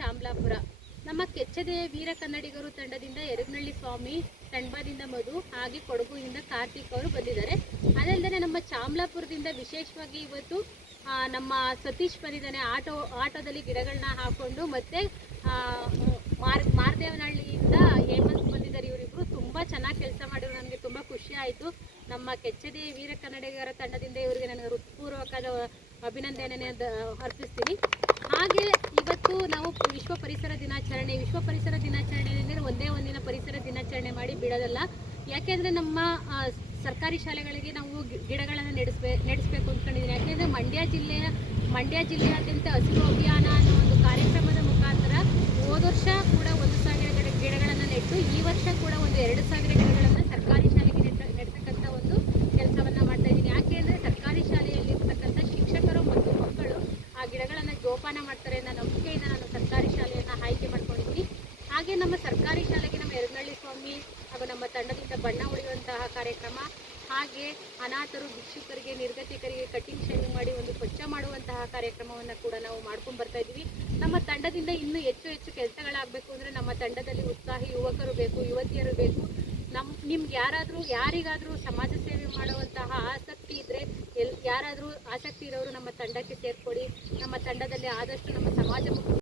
ಚಾಮಲಾಪುರ. ನಮ್ಮ ಕೆಚ್ಚದೆಯ ವೀರ ಕನ್ನಡಿಗರು ತಂಡದಿಂದ ಎರಗನಹಳ್ಳಿ ಸ್ವಾಮಿ, ತಂಡದಿಂದ ಮಧು, ಹಾಗೆ ಕೊಡಗುವಿಂದ ಕಾರ್ತಿಕ್ ಅವರು ಬಂದಿದ್ದಾರೆ. ಅದಲ್ಲದೆ ನಮ್ಮ ಚಾಮಲಾಪುರದಿಂದ ವಿಶೇಷವಾಗಿ ಇವತ್ತು ನಮ್ಮ ಸತೀಶ್ ಬಂದಿದ್ದಾನೆ. ಆಟೋದಲ್ಲಿ ಗಿಡಗಳನ್ನ ಹಾಕೊಂಡು. ಮತ್ತು ಮಾರದೇವನಹಳ್ಳಿಯಿಂದ ಹೇಮಂತ್ ಬಂದಿದ್ದಾರೆ. ಇವರಿಬ್ಬರು ತುಂಬ ಚೆನ್ನಾಗಿ ಕೆಲಸ ಮಾಡಿದ್ರು. ನನಗೆ ತುಂಬ ಖುಷಿ ಆಯಿತು. ನಮ್ಮ ಕೆಚ್ಚದೆಯ ವೀರ ಕನ್ನಡಿಗರ ತಂಡದಿಂದ ಇವರಿಗೆ ನನಗೆ ಹೃತ್ಪೂರ್ವಕವಾದ ಅಭಿನಂದನೆ ಅರ್ಪಿಸ್ತೀನಿ. ಹಾಗೆ ಇವತ್ತು ನಾವು ವಿಶ್ವ ಪರಿಸರ ದಿನಾಚರಣೆ ಒಂದೇ ಒಂದಿನ ಪರಿಸರ ದಿನಾಚರಣೆ ಮಾಡಿ ಬಿಡೋದಲ್ಲ. ಯಾಕೆಂದರೆ ನಮ್ಮ ಸರ್ಕಾರಿ ಶಾಲೆಗಳಿಗೆ ನಾವು ಗಿಡಗಳನ್ನು ನೆಡೆಸಬೇಕು ಅಂದ್ಕೊಂಡಿದ್ದೀನಿ. ಯಾಕೆಂದರೆ ಮಂಡ್ಯ ಜಿಲ್ಲೆಯಾದ್ಯಂತ ಹಸಿರು ಅಭಿಯಾನ ಅನ್ನೋ ಒಂದು ಕಾರ್ಯಕ್ರಮದ ಮುಖಾಂತರ ಹೋದ ವರ್ಷ ಕೂಡ 1,000 ಗಿಡಗಳನ್ನು ನೆಟ್ಟು, ಈ ವರ್ಷ ಕೂಡ ಒಂದು 2,000 ಗಿಡಗಳನ್ನು ಸರ್ಕಾರಿ ಶಾಲೆಗೆ ನೆಡ್ತಕ್ಕಂಥ ಒಂದು ಕೆಲಸವನ್ನು ಮಾಡ್ತಾ ಇದ್ದೀನಿ. ಯಾಕೆಂದರೆ ಸರ್ಕಾರಿ ಶಾಲೆಯಲ್ಲಿರ್ತಕ್ಕಂಥ ಶಿಕ್ಷಕರು ಮತ್ತು ಮಕ್ಕಳು ಆ ಗಿಡಗಳನ್ನು ಜೋಪಾನ ಮಾಡ್ತಾರೆ ಅನ್ನೋ ನಂಬಿಕೆಯಿಂದ ನಾನು ಸರ್ಕಾರಿ ಶಾಲೆಯನ್ನು ಆಯ್ಕೆ ಮಾಡ್ಕೊಂಡಿದ್ದೀನಿ. ಹಾಗೆ ನಮ್ಮ ಸರ್ಕಾರಿ ಶಾಲೆಗೆ ನಮ್ಮ ಎರಗನಹಳ್ಳಿ ಸ್ವಾಮಿ ಹಾಗೂ ನಮ್ಮ ತಂಡದಿಂದ ಬಣ್ಣ ಹೊಡೆಯುವಂತಹ ಕಾರ್ಯಕ್ರಮ, ಹಾಗೆ ಅನಾಥರು, ಭಿಕ್ಷುಕರಿಗೆ, ನಿರ್ಗತಿಕರಿಗೆ ಕಟಿಂಗ್ ಶೇವಿಂಗ್ ಮಾಡಿ ಒಂದು ಸ್ವಚ್ಛ ಮಾಡುವಂತಹ ಕಾರ್ಯಕ್ರಮವನ್ನು ಕೂಡ ನಾವು ಮಾಡ್ಕೊಂಡು ಬರ್ತಾ ಇದ್ದೀವಿ. ನಮ್ಮ ತಂಡದಿಂದ ಇನ್ನೂ ಹೆಚ್ಚು ಕೆಲಸಗಳಾಗಬೇಕು ಅಂದರೆ ನಮ್ಮ ತಂಡದಲ್ಲಿ ಉತ್ಸಾಹಿ ಯುವಕರು ಬೇಕು, ಯುವತಿಯರು ಬೇಕು. ನಿಮ್ಗೆ ಯಾರಿಗಾದರೂ ಸಮಾಜ ಸೇವೆ ಮಾಡುವಂತಹ ಆಸಕ್ತಿ ಇದ್ದರೆ, ಯಾರಾದರೂ ಆಸಕ್ತಿ ಇರೋರು ನಮ್ಮ ತಂಡಕ್ಕೆ ಸೇರ್ಕೊಡಿ. ನಮ್ಮ ತಂಡದಲ್ಲಿ ಆದಷ್ಟು ನಮ್ಮ ಸಮಾಜ